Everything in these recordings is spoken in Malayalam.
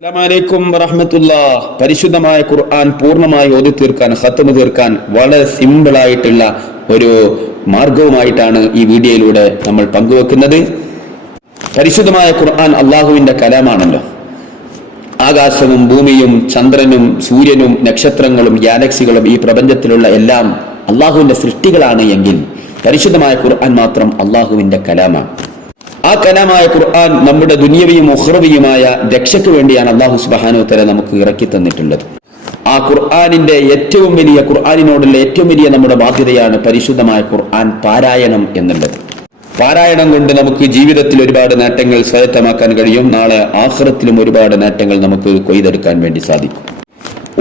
അസ്സലാമലൈക്കും വറഹമത്തുള്ള. പരിശുദ്ധമായ ഖുർആൻ പൂർണമായി ഓതി തീർക്കാൻ ഹത്തമ തീർക്കാൻ വളരെ സിമ്പിൾ ആയിട്ടുള്ള ഒരു മാർഗവുമായിട്ടാണ് ഈ വീഡിയോയിലൂടെ നമ്മൾ പങ്കുവെക്കുന്നത്. പരിശുദ്ധമായ ഖുർആൻ അള്ളാഹുവിന്റെ കലാമാണല്ലോ. ആകാശവും ഭൂമിയും ചന്ദ്രനും സൂര്യനും നക്ഷത്രങ്ങളും ഗാലക്സികളും ഈ പ്രപഞ്ചത്തിലുള്ള എല്ലാം അള്ളാഹുവിന്റെ സൃഷ്ടികളാണ് എങ്കിൽ പരിശുദ്ധമായ ഖുർആൻ മാത്രം അള്ളാഹുവിന്റെ കലാമാണ്. ആ കലാമായ ഖുർആൻ നമ്മുടെ ദുനിയവിയും ഉഹ്റവിയുമായ രക്ഷയ്ക്ക് വേണ്ടിയാണ് അള്ളാഹു സുബാനു തല നമുക്ക് ഇറക്കി തന്നിട്ടുള്ളത്. ആ ഖുർആാനിന്റെ ഏറ്റവും വലിയ ഖുർആാനിനോടുള്ള ഏറ്റവും വലിയ നമ്മുടെ ബാധ്യതയാണ് പരിശുദ്ധമായ ഖുർആൻ പാരായണം എന്നുള്ളത്. പാരായണം കൊണ്ട് നമുക്ക് ജീവിതത്തിൽ ഒരുപാട് നേട്ടങ്ങൾ സ്വായത്തമാക്കാൻ കഴിയും. നാളെ ആഹ്റത്തിലും ഒരുപാട് നേട്ടങ്ങൾ നമുക്ക് കൊയ്തെടുക്കാൻ വേണ്ടി സാധിക്കും.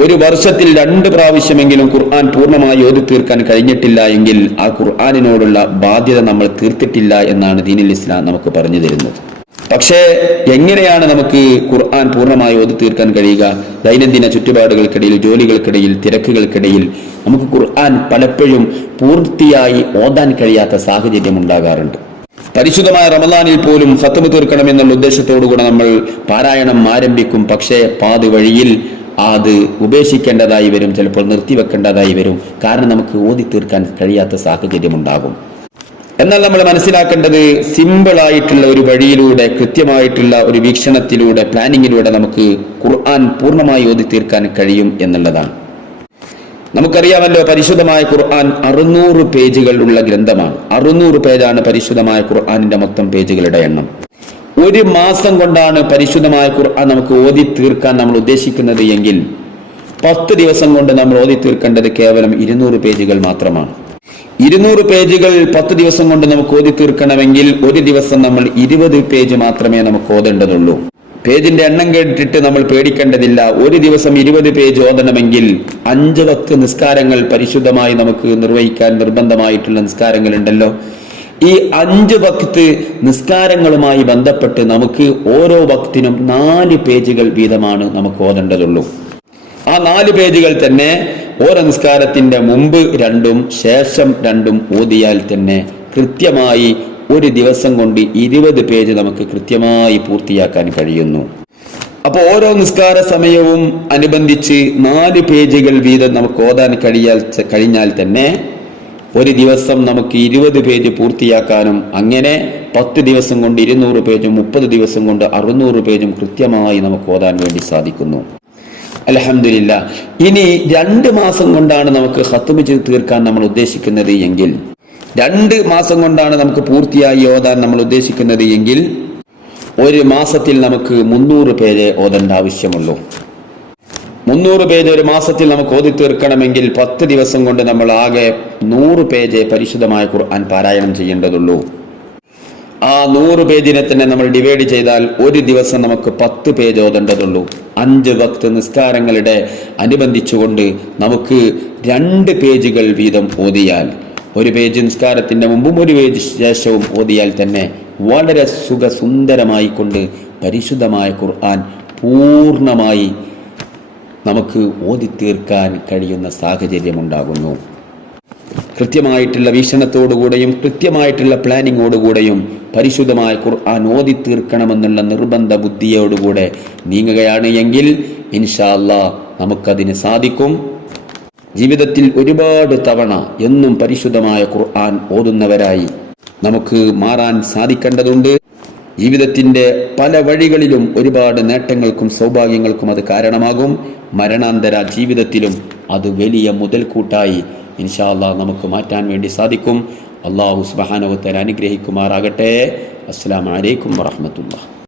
ഒരു വർഷത്തിൽ രണ്ട് പ്രാവശ്യമെങ്കിലും ഖുർആൻ പൂർണമായി ഓതി തീർക്കാൻ കഴിഞ്ഞിട്ടില്ല എങ്കിൽ ആ ഖുർആാനിനോടുള്ള ബാധ്യത നമ്മൾ തീർത്തിട്ടില്ല എന്നാണ് ദീനിൽ ഇസ്ലാം നമുക്ക് പറഞ്ഞു തരുന്നത്. പക്ഷേ എങ്ങനെയാണ് നമുക്ക് ഖുർആൻ പൂർണമായി ഓതി തീർക്കാൻ കഴിയുക? ദൈനംദിന ചുറ്റുപാടുകൾക്കിടയിൽ ജോലികൾക്കിടയിൽ തിരക്കുകൾക്കിടയിൽ നമുക്ക് ഖുർആൻ പലപ്പോഴും പൂർത്തിയായി ഓതാൻ കഴിയാത്ത സാഹചര്യം ഉണ്ടാകാറുണ്ട്. പരിശുദ്ധമായ റമദാനിൽ പോലും ഫത്തമ് തീർക്കണം എന്നുള്ള ഉദ്ദേശത്തോടുകൂടെ നമ്മൾ പാരായണം ആരംഭിക്കും. പക്ഷേ പാതി വഴിയിൽ അത് ഉപേക്ഷിക്കേണ്ടതായി വരും ചിലപ്പോൾ നിർത്തിവെക്കേണ്ടതായി വരും. കാരണം നമുക്ക് ഓതി തീർക്കാൻ കഴിയാത്ത സാഹചര്യം ഉണ്ടാകും. എന്നാൽ നമ്മൾ മനസ്സിലാക്കേണ്ടത് സിമ്പിൾ ആയിട്ടുള്ള ഒരു വഴിയിലൂടെ കൃത്യമായിട്ടുള്ള ഒരു വീക്ഷണത്തിലൂടെ പ്ലാനിങ്ങിലൂടെ നമുക്ക് ഖുർആൻ പൂർണമായി ഓതി തീർക്കാൻ കഴിയും എന്നുള്ളതാണ്. നമുക്കറിയാമല്ലോ പരിശുദ്ധമായ ഖുർആൻ അറുന്നൂറ് പേജുകളുള്ള ഗ്രന്ഥമാണ്. അറുന്നൂറ് പേജാണ് പരിശുദ്ധമായ ഖുർആാനിന്റെ മൊത്തം പേജുകളുടെ എണ്ണം. ഒരു മാസം കൊണ്ടാണ് പരിശുദ്ധമായ ഖുർആൻ നമുക്ക് ഓതി തീർക്കാൻ നമ്മൾ ഉദ്ദേശിക്കുന്നത് എങ്കിൽ പത്ത് ദിവസം കൊണ്ട് നമ്മൾ ഓതി തീർക്കേണ്ടത് കേവലം ഇരുന്നൂറ് പേജുകൾ മാത്രമാണ്. ഇരുന്നൂറ് പേജുകൾ പത്ത് ദിവസം കൊണ്ട് നമുക്ക് ഓതി തീർക്കണമെങ്കിൽ ഒരു ദിവസം നമ്മൾ ഇരുപത് പേജ് മാത്രമേ നമുക്ക് ഓതേണ്ടതുള്ളൂ. പേജിന്റെ എണ്ണം കേട്ടിട്ട് നമ്മൾ പേടിക്കേണ്ടതില്ല. ഒരു ദിവസം ഇരുപത് പേജ് ഓതണമെങ്കിൽ അഞ്ച് വക്ത് നിസ്കാരങ്ങൾ പരിശുദ്ധമായി നമുക്ക് നിർവഹിക്കാൻ നിർബന്ധമായിട്ടുള്ള നിസ്കാരങ്ങൾ ഉണ്ടല്ലോ ഈ അഞ്ച് വക്ത് നിസ്കാരങ്ങളുമായി ബന്ധപ്പെട്ട് നമുക്ക് ഓരോ വക്തിനും നാല് പേജുകൾ വീതമാണ് നമുക്ക് ഓതേണ്ടതുള്ളൂ. ആ നാല് പേജുകൾ തന്നെ ഓരോ നിസ്കാരത്തിന്റെ മുമ്പ് രണ്ടും ശേഷം രണ്ടും ഓതിയാൽ തന്നെ കൃത്യമായി ഒരു ദിവസം കൊണ്ട് ഇരുപത് പേജ് നമുക്ക് കൃത്യമായി പൂർത്തിയാക്കാൻ കഴിയുന്നു. അപ്പോൾ ഓരോ നിസ്കാര സമയവും അനുബന്ധിച്ച് നാല് പേജുകൾ വീതം നമുക്ക് ഓതാൻ കഴിയാൽ കഴിഞ്ഞാൽ തന്നെ ഒരു ദിവസം നമുക്ക് ഇരുപത് പേജ് പൂർത്തിയാക്കാനും അങ്ങനെ പത്ത് ദിവസം കൊണ്ട് ഇരുന്നൂറ് പേജും മുപ്പത് ദിവസം കൊണ്ട് അറുന്നൂറ് പേജും കൃത്യമായി നമുക്ക് ഓതാൻ വേണ്ടി സാധിക്കുന്നു. അലഹമില്ല ഇനി രണ്ട് മാസം കൊണ്ടാണ് നമുക്ക് ഹത്തുമ ചെയ്ത് തീർക്കാൻ നമ്മൾ ഉദ്ദേശിക്കുന്നത് എങ്കിൽ രണ്ട് മാസം കൊണ്ടാണ് നമുക്ക് പൂർത്തിയായി ഓതാൻ നമ്മൾ ഉദ്ദേശിക്കുന്നത് എങ്കിൽ ഒരു മാസത്തിൽ നമുക്ക് മുന്നൂറ് പേരെ ഓതേണ്ട ആവശ്യമുള്ളൂ. മുന്നൂറ് പേജ് ഒരു മാസത്തിൽ നമുക്ക് ഓതി തീർക്കണമെങ്കിൽ പത്ത് ദിവസം കൊണ്ട് നമ്മൾ ആകെ നൂറ് പേജ് പരിശുദ്ധമായ ഖുർആൻ പാരായണം ചെയ്യേണ്ടതുള്ളൂ. ആ നൂറ് പേജിനെ തന്നെ നമ്മൾ ഡിവൈഡ് ചെയ്താൽ ഒരു ദിവസം നമുക്ക് പത്ത് പേജ് ഓതേണ്ടതുള്ളൂ. അഞ്ച് ഭക്ത നിസ്കാരങ്ങളുടെ അനുബന്ധിച്ചുകൊണ്ട് നമുക്ക് രണ്ട് പേജുകൾ വീതം ഓതിയാൽ ഒരു പേജ് നിസ്കാരത്തിന്റെ മുമ്പും ഒരു പേജ് ശേഷവും ഓതിയാൽ തന്നെ വളരെ സുഖസുന്ദരമായി കൊണ്ട് പരിശുദ്ധമായ ഖുർആൻ പൂർണമായി നമുക്ക് ഓതി തീർക്കാൻ കഴിയുന്ന സാഹചര്യമുണ്ടാകുന്നു. കൃത്യമായിട്ടുള്ള വീക്ഷണത്തോടുകൂടെയും കൃത്യമായിട്ടുള്ള പ്ലാനിങ്ങോടുകൂടെയും പരിശുദ്ധമായ ഖുർആൻ ഓതി തീർക്കണമെന്നുള്ള നിർബന്ധ ബുദ്ധിയോടുകൂടെ നീങ്ങുകയാണ് എങ്കിൽ ഇൻഷാല്ല നമുക്കതിന് സാധിക്കും. ജീവിതത്തിൽ ഒരുപാട് തവണ എന്നും പരിശുദ്ധമായ ഖുർആൻ ഓതുന്നവരായി നമുക്ക് മാറാൻ സാധിക്കേണ്ടതുണ്ട്. ജീവിതത്തിന്റെ പല വഴികളിലും ഒരുപാട് നേട്ടങ്ങൾക്കും സൗഭാഗ്യങ്ങൾക്കും അത് കാരണമാകും. മരണാന്തര ജീവിതത്തിലും അത് വലിയ മുതൽക്കൂട്ടായി ഇൻഷാ അള്ളാഹ് നമുക്ക് മാറ്റാൻ വേണ്ടി സാധിക്കും. അള്ളാഹു സുബാനവത്തൽ അനുഗ്രഹിക്കുമാറാകട്ടെ. അസ്സാം വലൈക്കും വാഹമത്തുള്ള